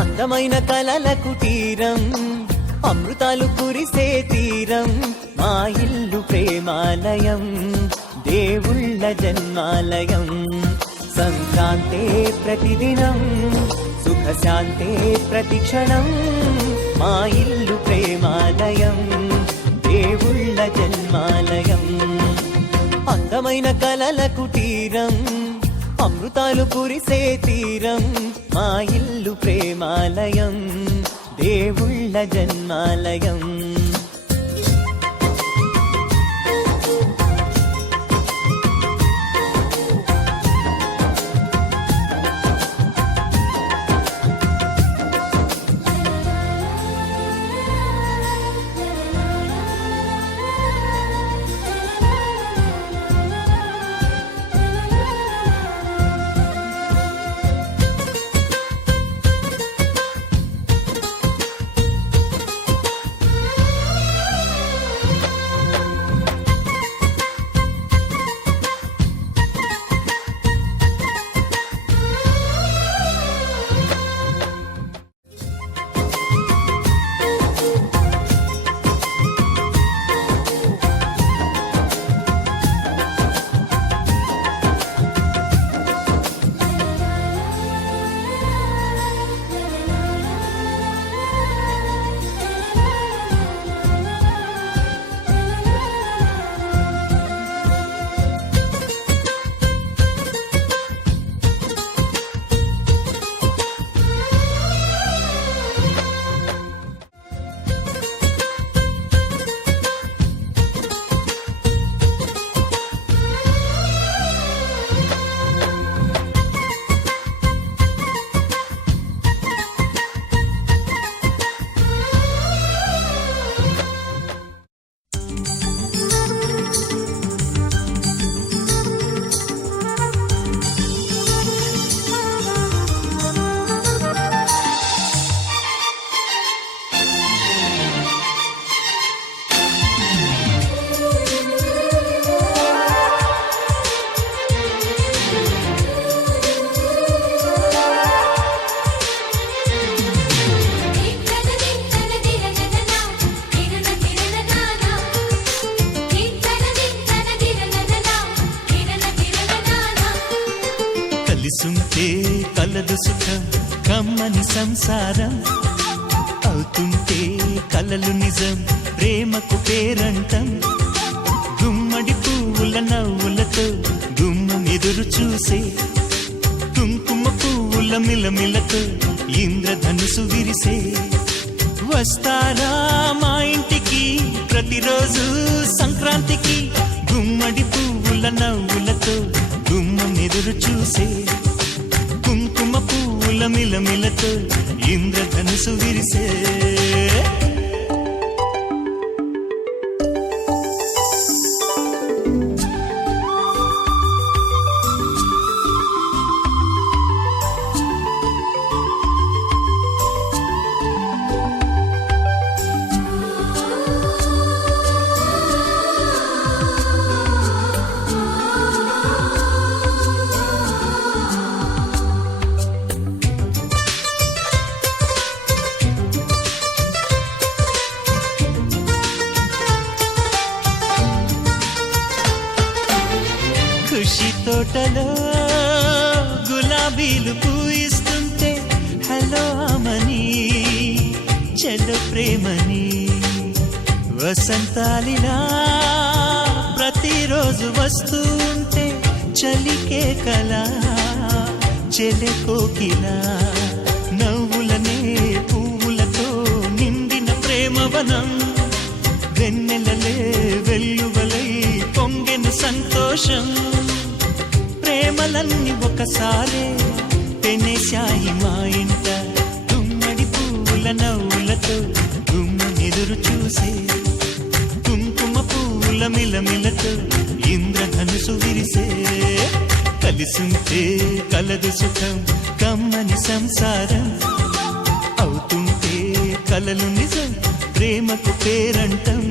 అందమైన కలల కుటీరం, అమృతాలు కురిసే తీరం, మా ఇల్లు ప్రేమాలయం, దేవుళ్ళ జన్మాలయం. సంక్రాంతే ప్రతిదినం, సుఖశాంతే ప్రతిక్షణం, మా ఇల్లు ప్రేమాలయం, దేవుళ్ళ జన్మాలయం. అందమైన కలల కుటీరం, అమృతాలు కురిసే తీరం, మా ఇల్లు ప్రేమాలయం, దేవుళ్ళ జన్మాలయం. కలిసుంటే కలదు సుఖం, కమ్మని సంసారం, అవుతుంటే కలలు నిజం, ప్రేమకు పేరంటం. గుమ్మడి పువ్వుల నవ్వులతో గుమ్మం ఎదురు చూసే, కుంకుమ పువ్వుల మిలమిలతో ఇంద్రధనుసు విరిసే. వస్తారా మా ఇంటికి ప్రతిరోజు సంక్రాంతికి, గుమ్మడి పువ్వుల నవ్వులతో గుమ్మం ఎదురు చూసే, కుంకుమ పువ్వుల మిలమిలతో ఇంద్రధనుసు విరిసే. ఖుషి తోటలో గులాబీలు పూయిస్తుంటే, హలో అమని చెడు ప్రేమని, వసంతాలిలా ప్రతిరోజు వస్తూ ఉంటే, చలికే కలా చెలె కోకిలా, నవ్వులనే పువ్వులతో నిండిన ప్రేమవనం, వెన్నెలలే వెల్లువలై పొంగెను సంతోషం. ప్రేమలన్నీ ఒకసారే పెనేశాయి మా ఇంట, గుమ్మడి పువ్వుల నవ్వులతో గుమ్మనెదురు చూసే, కుంకుమ పువ్వుల మిలమిలతో ఇంద్రధనుసు విరిసే. కలిసుంటే కలదు సుఖం, కమ్మని సంసారం, అవుతుంటే కలలు నిజం, ప్రేమకు పేరంటం.